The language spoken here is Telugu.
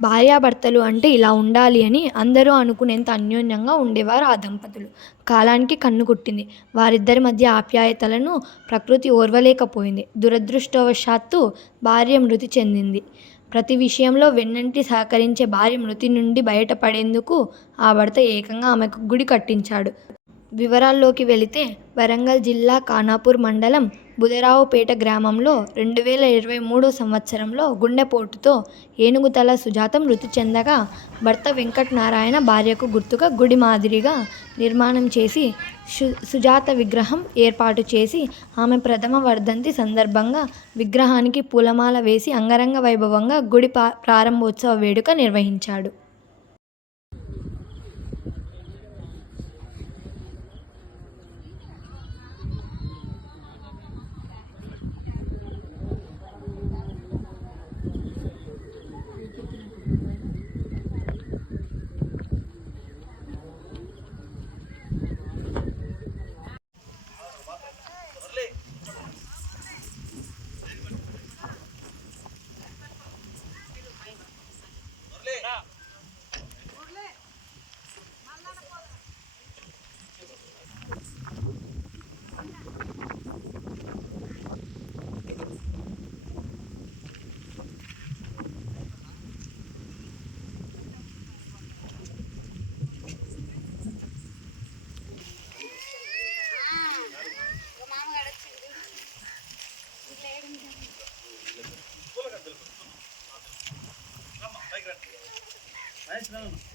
భార్యాభర్తలు అంటే ఇలా ఉండాలి అని అందరూ అనుకునేంత అన్యోన్యంగా ఉండేవారు ఆ దంపతులు. కాలానికి కన్ను కుట్టింది. వారిద్దరి మధ్య ఆప్యాయతలను ప్రకృతి ఓర్వలేకపోయింది. దురదృష్టవశాత్తు భార్య మృతి చెందింది. ప్రతి విషయంలో వెన్నంటి సహకరించే భార్య మృతి నుండి బయటపడేందుకు ఆ భర్త ఏకంగా ఆమెకు గుడి కట్టించాడు. వివరాల్లోకి వెళితే వరంగల్ జిల్లా ఖానాపూర్ మండలం బుధరావుపేట గ్రామంలో 2023 సంవత్సరంలో గుండెపోటుతో ఏనుగుతల సుజాత మృతి చెందగా భర్త వెంకటనారాయణ భార్యకు గుర్తుగా గుడి మాదిరిగా నిర్మాణం చేసి సుజాత విగ్రహం ఏర్పాటు చేసి ఆమె ప్రథమ వర్ధంతి సందర్భంగా విగ్రహానికి పూలమాల వేసి అంగరంగ వైభవంగా గుడి ప్రారంభోత్సవ వేడుక నిర్వహించాడు. Nice, no.